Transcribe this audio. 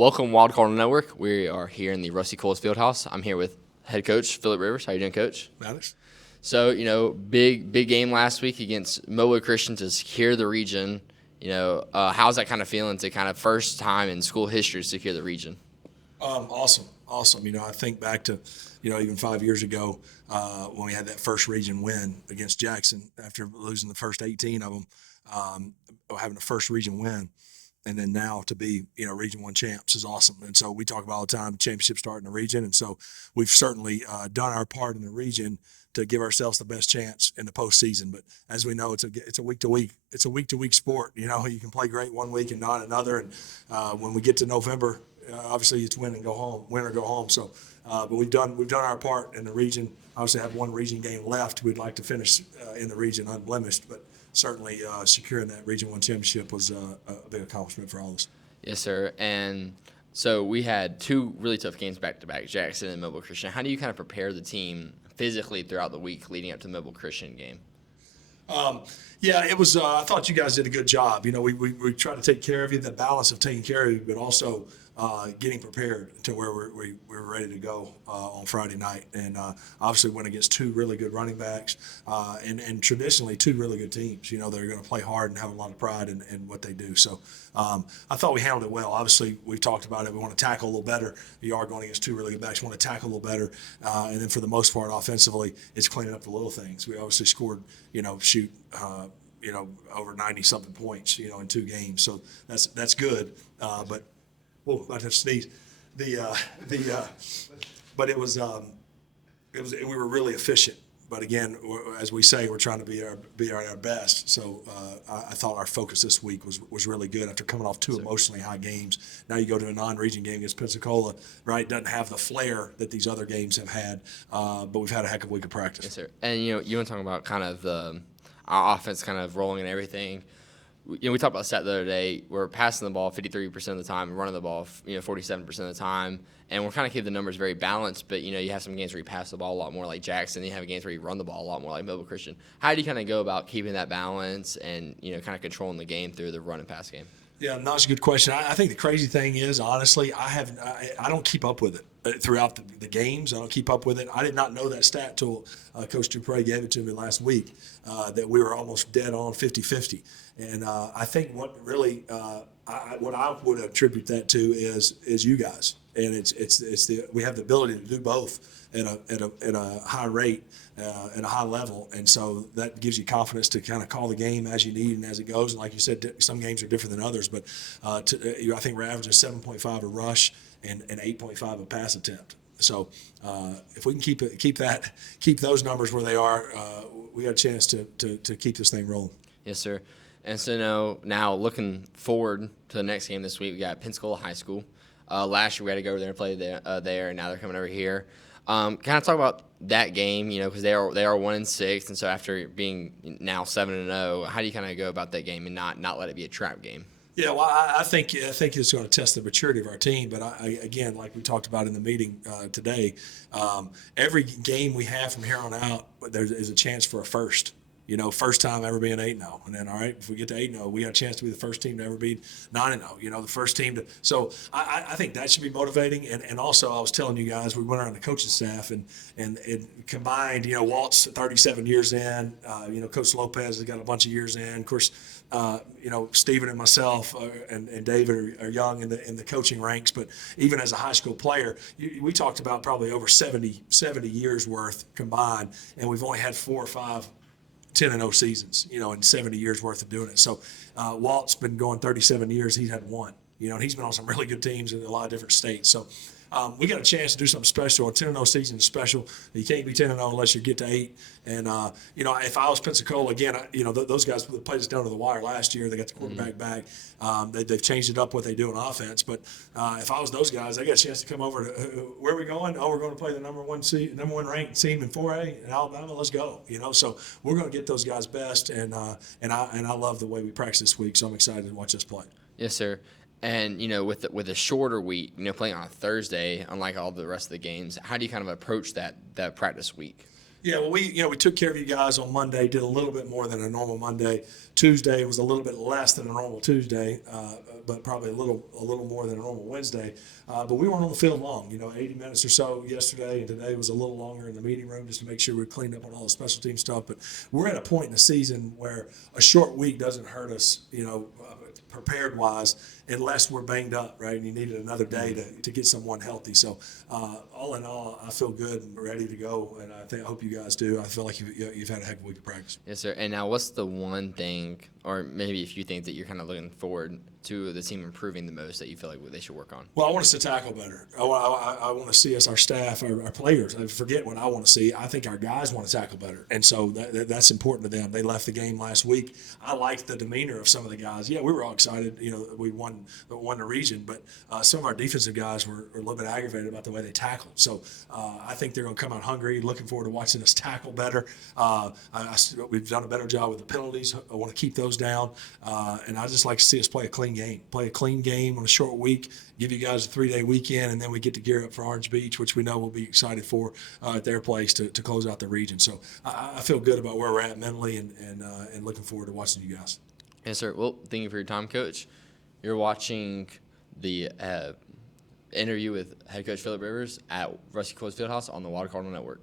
Welcome, Wild Card Network. We are here in the Rusty Coles Fieldhouse. I'm here with head coach Philip Rivers. How you doing, Coach? Maddox. So, big game last week against Mobile Christian to secure the region. How's that kind of feeling to kind of first time in school history to secure the region? Awesome. I think back to, even 5 years ago when we had that first region win against Jackson after losing the first 18 of them, having the first region win. And then now to be, Region 1 champs is awesome. And so we talk about all the time, championship start in the region. And so we've certainly done our part in the region to give ourselves the best chance in the postseason. But as we know, it's a week to week sport. You can play great one week and not another. And when we get to November, obviously it's win or go home. So, but we've done our part in the region. Obviously, have one region game left. We'd like to finish in the region unblemished, but certainly securing that Region 1 championship was a big accomplishment for all of us. Yes, sir. And so we had two really tough games back-to-back, Jackson and Mobile Christian. How do you kind of prepare the team physically throughout the week leading up to the Mobile Christian game? It was. I thought you guys did a good job. We try to take care of you, the balance of taking care of you, but also getting prepared to where we're ready to go on Friday night. And obviously went against two really good running backs and traditionally two really good teams. They're going to play hard and have a lot of pride in what they do. So I thought we handled it well. Obviously, we've talked about it. We want to tackle a little better. You are going against two really good backs. We want to tackle a little better. And then for the most part, offensively, it's cleaning up the little things. We obviously scored, over 90-something points, in two games. So that's good. But whoa, I have to sneeze. But it was we were really efficient. But again, as we say, we're trying to be at our best. So I thought our focus this week was really good after coming off two emotionally high games. Now you go to a non-region game against Pensacola, right? Doesn't have the flair that these other games have had, but we've had a heck of a week of practice. Yes, sir. And you want to talk about kind of our offense kind of rolling and everything. We talked about the stat the other day. We're passing the ball 53% of the time, running the ball 47% of the time, and we're kind of keeping the numbers very balanced. But you have some games where you pass the ball a lot more, like Jackson. You have games where you run the ball a lot more, like Mobile Christian. How do you kind of go about keeping that balance and kind of controlling the game through the run and pass game? Yeah, no, that's a good question. I think the crazy thing is, honestly, I don't keep up with it throughout the games. I don't keep up with it. I did not know that stat till Coach Dupre gave it to me last week, that we were almost dead on 50-50. And I think what really what I would attribute that to is you guys, and we have the ability to do both at a high rate, at a high level, and so that gives you confidence to kind of call the game as you need and as it goes. And like you said, some games are different than others, but I think we're averaging 7.5 a rush and 8.5 a pass attempt. So if we can keep those numbers where they are, we got a chance to keep this thing rolling. Yes, sir. And so now looking forward to the next game this week, we got Pensacola High School. Last year we had to go over there and play there, and now they're coming over here. Kind of talk about that game, because they are 1-6, and so after being now 7-0, how do you kind of go about that game and not let it be a trap game? Yeah, well, I think it's going to test the maturity of our team. But again, like we talked about in the meeting today, every game we have from here on out, there is a chance for a first. First time ever being 8-0. And then, all right, if we get to 8-0, we got a chance to be the first team to ever be 9-0, the first team to. So I think that should be motivating. And also, I was telling you guys, we went around the coaching staff and it combined, Walt's 37 years in, Coach Lopez has got a bunch of years in. Of course, Stephen and myself and David are young in the coaching ranks. But even as a high school player, we talked about probably over 70 years worth combined, and we've only had 4 or 5 10-0 seasons, and 70 years worth of doing it. So Walt's been going 37 years. He's had one, and he's been on some really good teams in a lot of different states. So we got a chance to do something special. A 10-0 season is special. You can't be 10-0 unless you get to 8. And, if I was Pensacola, again, those guys played us down to the wire last year. They got the quarterback back. They've changed it up what they do on offense. But if I was those guys, I got a chance to come over to where are we going? Oh, we're going to play the number one ranked team in 4A in Alabama. Let's go. So we're going to get those guys best. And I love the way we practice this week. So I'm excited to watch us play. Yes, sir. And, with a shorter week, playing on a Thursday, unlike all the rest of the games, how do you kind of approach that practice week? Yeah, well, we took care of you guys on Monday. Did a little bit more than a normal Monday. Tuesday was a little bit less than a normal Tuesday, but probably a little more than a normal Wednesday. But we weren't on the field long. 80 minutes or so yesterday, and today was a little longer in the meeting room just to make sure we cleaned up on all the special team stuff. But we're at a point in the season where a short week doesn't hurt us. Prepared wise, unless we're banged up, right? And you needed another day to get someone healthy. So, all in all, I feel good and ready to go, and I hope you guys do. I feel like you've had a heck of a week of practice. Yes, sir. And now, what's the one thing, or maybe a few things that you're kind of looking forward to the team improving the most that you feel like they should work on? Well, I want us to tackle better. I want to see us, our staff, our players. I forget what I want to see. I think our guys want to tackle better, and so that's important to them. They left the game last week. I liked the demeanor of some of the guys. Yeah, we were all excited. We won the region, but some of our defensive guys were a little bit aggravated about the way they tackled. So I think they're going to come out hungry, looking forward to watching us tackle better. We've done a better job with the penalties. I want to keep those down, and I just like to see us play a clean game on a short week, give you guys a 3-day weekend, and then we get to gear up for Orange Beach, which we know we'll be excited for at their place to close out the region. So I feel good about where we're at mentally and looking forward to watching you guys. Yes, sir. Well, thank you for your time, Coach. You're watching the interview with head coach Phillip Rivers at Rusty Coles Fieldhouse on the Water Cardinal Network.